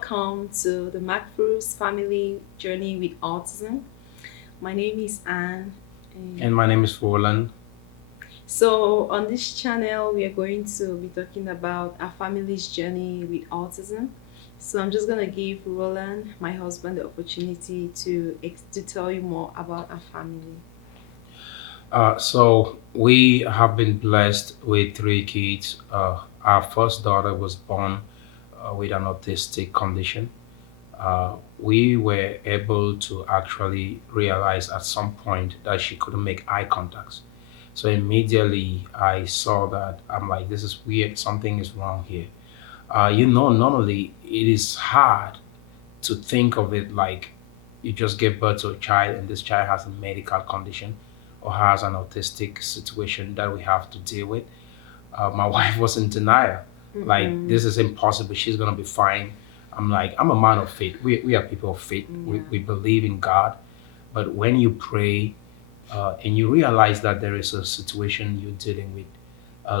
welcome to the MacFru's family journey with autism. My name is Anne. And my name is Roland. So, on this channel, we are going to be talking about our family's journey with autism. So, I'm just going to give Roland, my husband, the opportunity to tell you more about our family. So we have been blessed with three kids. Our first daughter was born with an autistic condition. We were able to actually realize at some point that she couldn't make eye contacts. So immediately I saw that I'm like, this is weird. Something is wrong here. Normally it is hard to think of it like you just give birth to a child and this child has a medical condition or has an autistic situation that we have to deal with. My wife was in denial. Like, Mm-hmm. this is impossible. She's going to be fine. I'm like, I'm a man of faith. We are people of faith. Yeah. We believe in God. But when you pray and you realize that there is a situation you're dealing with,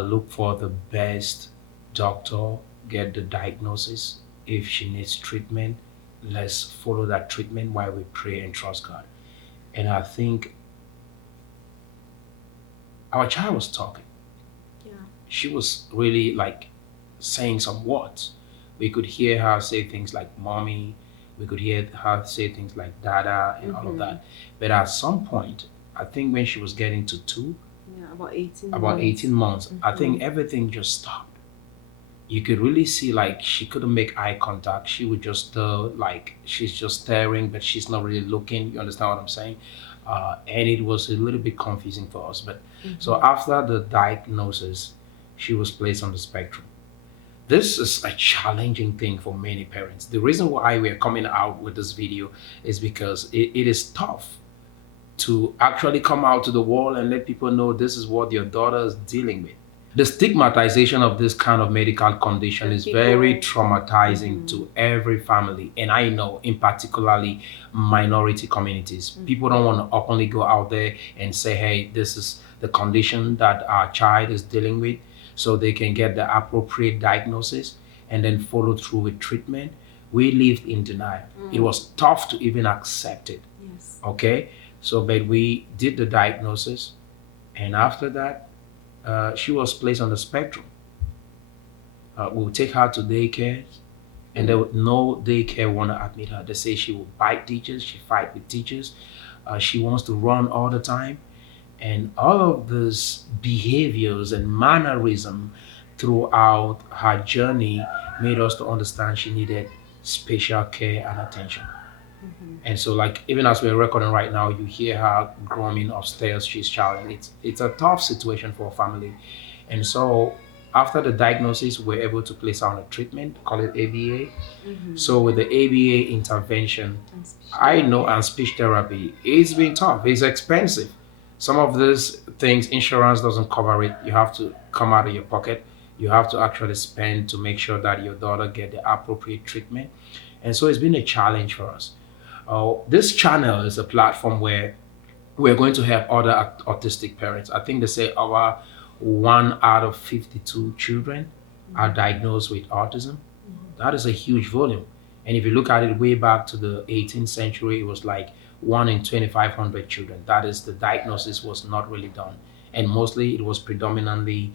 look for the best doctor, get the diagnosis. If she needs treatment, let's follow that treatment while we pray and trust God. And I think our child was talking. Yeah. She was really like saying some words. We could hear her say things like mommy, we could hear her say things like dada and all of Mm-hmm. that. But at some point, I think when she was getting to two, Yeah, about 18 about months. 18 months, I Mm-hmm. think everything just stopped. You could really see like she couldn't make eye contact. She would just like she's just staring, but she's not really looking. You understand what I'm saying? And it was a little bit confusing for us. But so Mm-hmm. after the diagnosis, she was placed on the spectrum. This is a challenging thing for many parents. The reason why we are coming out with this video is because it is tough to actually come out to the world and let people know this is what your daughter is dealing with. The stigmatization of this kind of medical condition And is very people. traumatizing Mm-hmm. to every family. And I know, in particularly minority communities, people don't Mm-hmm. want to openly go out there and say, hey, this is the condition that our child is dealing with, so they can get the appropriate diagnosis and then follow through with treatment. We lived in denial. It Mm. was tough to even accept it. Yes. Okay. So, but we did the diagnosis, and after that, she was placed on the spectrum. We would take her to daycare, and there would no daycare want to admit her. They say she will bite teachers, she fight with teachers, she wants to run all the time, and all of these behaviors and mannerism throughout her journey made us to understand she needed special care and attention. Mm-hmm. And so, like, even as we're recording right now, you hear her groaning upstairs. She's shouting. It's a tough situation for a family. And so, after the diagnosis, we're able to place her on a treatment, call it ABA. Mm-hmm. So, with the ABA intervention, And speech I know, therapy. and speech therapy, it's been tough. It's expensive. Some of these things, insurance doesn't cover it. You have to come out of your pocket. You have to actually spend to make sure that your daughter get the appropriate treatment. And so, it's been a challenge for us. This channel is a platform where we're going to help other autistic parents. I think they say our 1 out of 52 children are Mm-hmm. diagnosed with autism. Mm-hmm. That is a huge volume. And if you look at it way back to the 18th century, it was like 1 in 2,500 children. That is, the diagnosis was not really done. And mostly it was predominantly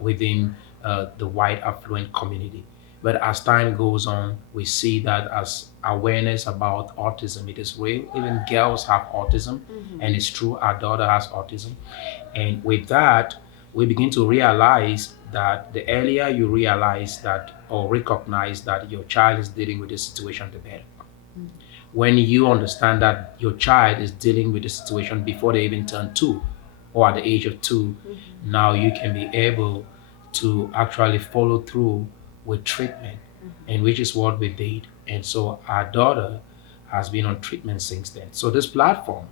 within the white affluent community. But as time goes on, we see that as awareness about autism, it is real. Even girls have autism, and Mm-hmm. it's true, our daughter has autism. And with that, we begin to realize that the earlier you realize that or recognize that your child is dealing with this situation, the better. When you understand that your child is dealing with the situation before they even turn two or at the age of two, Mm-hmm. now you can be able to actually follow through with treatment, and which is what we did. And so our daughter has been on treatment since then. So this platform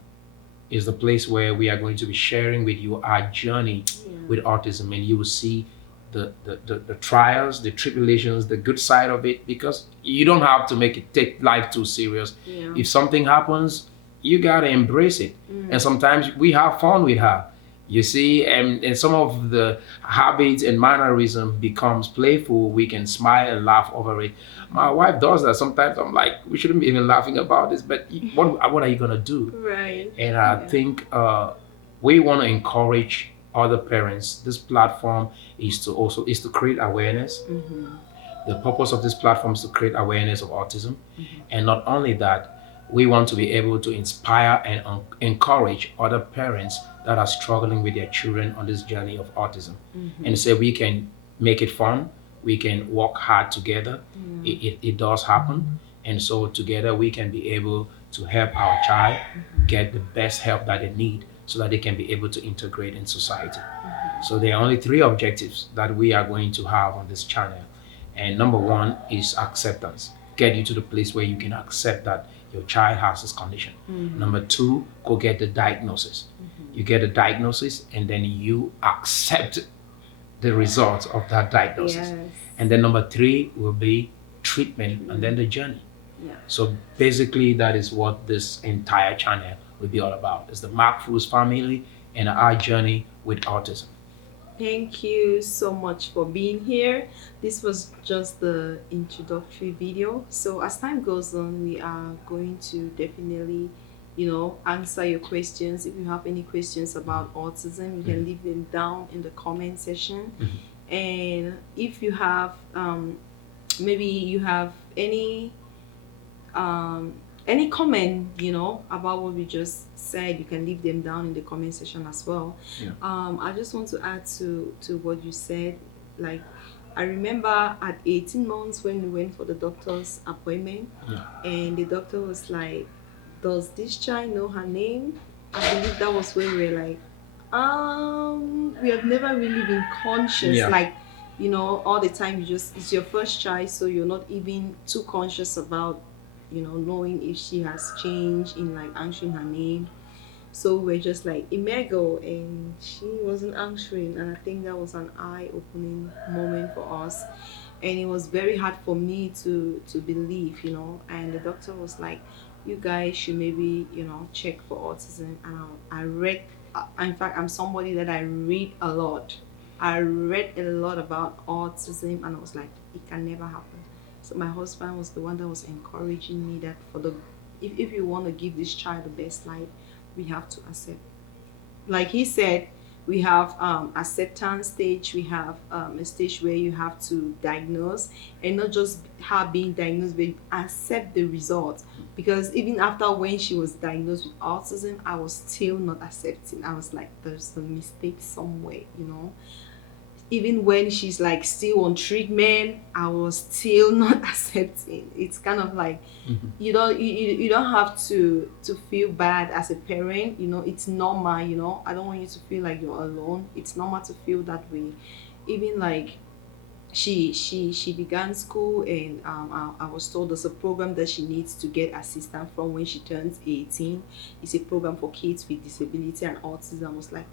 is the place where we are going to be sharing with you our journey Yeah. with autism, and you will see the trials, the tribulations, the good side of it, because you don't have to make it take life too serious. Yeah. If something happens, you gotta embrace it. And Mm. sometimes we have fun with her. You see, and some of the habits and mannerism becomes playful. We can smile and laugh over it. My wife does that sometimes. I'm like, we shouldn't be even laughing about this, but what are you gonna do? Right. And I Yeah. think we want to encourage other parents. This platform is to create awareness. Mm-hmm. The purpose of this platform is to create awareness of autism, Mm-hmm. and not only that, we want to be able to inspire and encourage other parents that are struggling with their children on this journey of autism, Mm-hmm. and say we can make it fun. We can work hard together. Yeah. It does happen, and so together we can be able to help our child get the best help that they need so that they can be able to integrate in society. So there are only three objectives that we are going to have on this channel. And number one is acceptance. Get you to the place where you can accept that your child has this condition. Mm-hmm. Number two, go get the diagnosis. You get a diagnosis and then you accept the results of that diagnosis. Yes. And then number three will be treatment and then the journey. Yeah. So basically, that is what this entire channel will be all about. It's the Mark Fru's family and our journey with autism. Thank you so much for being here. This was just the introductory video. So as time goes on, we are going to definitely, answer your questions. If you have any questions about autism, you can leave them down in the comment section. And if you have, maybe you have um, any comment, about what we just said, you can leave them down in the comment section as well. Yeah. I just want to add to what you said. Like, I remember at 18 months when we went for the doctor's appointment, and the doctor was like, "Does this child know her name?" I believe that was when we were like, we have never really been conscious. Yeah. Like, all the time it's your first child, so you're not even too conscious about knowing if she has changed in like answering her name. So we're just like Imego, and she wasn't answering, and I think that was an eye-opening moment for us, and it was very hard for me to believe, and the doctor was like, "You guys should maybe check for autism." And I read, in fact, I'm somebody that I read a lot. I read a lot about autism, and I was like, it can never happen. So my husband was the one that was encouraging me that if you want to give this child the best life, we have to accept. Like he said, we have acceptance stage. We have a stage where you have to diagnose, and not just her being diagnosed, but accept the results. Because even after when she was diagnosed with autism, I was still not accepting. I was like, there's a mistake somewhere. Even when she's like still on treatment, I was still not accepting. It's kind of like you don't have to feel bad as a parent. It's normal. I don't want you to feel like you're alone. It's normal to feel that way. Even like she began school, and I was told there's a program that she needs to get assistance from when she turns 18. It's a program for kids with disability and autism. I was like,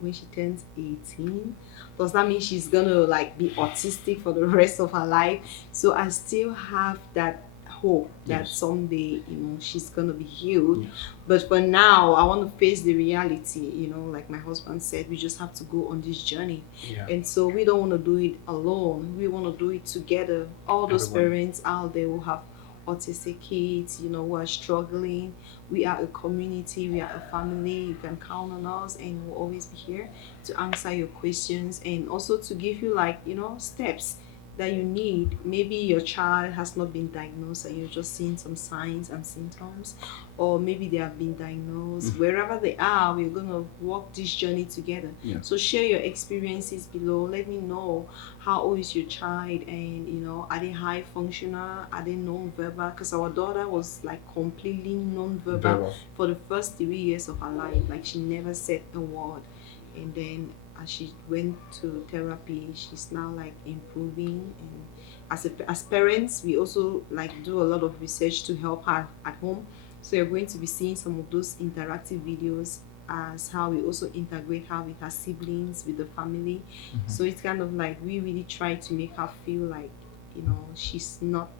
when she turns 18, does that mean she's gonna like be autistic for the rest of her life? So I still have that hope that Yes. someday she's gonna be healed. Yes. But for now, I want to face the reality. Like my husband said, we just have to go on this journey. Yeah. And so we don't want to do it alone. We want to do it together. All those Everyone. parents out there who have autistic kids, who are struggling. We are a community, we are a family. You can count on us, and we'll always be here to answer your questions, and also to give you like, steps that you need. Maybe your child has not been diagnosed and you're just seeing some signs and symptoms, or maybe they have been diagnosed. Wherever they are, we're going to walk this journey together. Yeah. So share your experiences below. Let me know how old is your child, and are they high functional, are they non-verbal? Because our daughter was like completely non-verbal Verbal. for the first 3 years of her life. Like she never said a word, and then as she went to therapy, she's now like improving. And as parents, we also like do a lot of research to help her at home. So you're going to be seeing some of those interactive videos as how we also integrate her with her siblings, with the family. So it's kind of like we really try to make her feel like she's not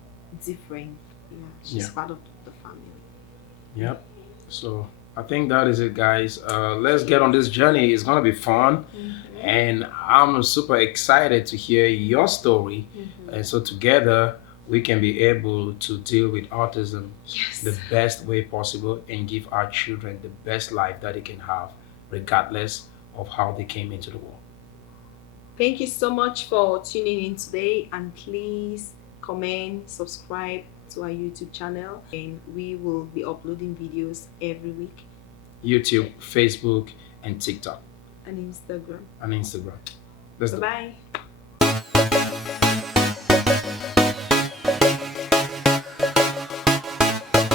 different. Yeah, she's Yeah. part of the family. Yep. So I think that is it, guys. Let's get on this journey. It's gonna be fun, and I'm super excited to hear your story. And so together we can be able to deal with autism Yes. the best way possible and give our children the best life that they can have, regardless of how they came into the world. Thank you so much for tuning in today, and please comment, subscribe to our YouTube channel, and we will be uploading videos every week. YouTube, Facebook, and TikTok, And Instagram. and Instagram. Let's Bye do it. bye.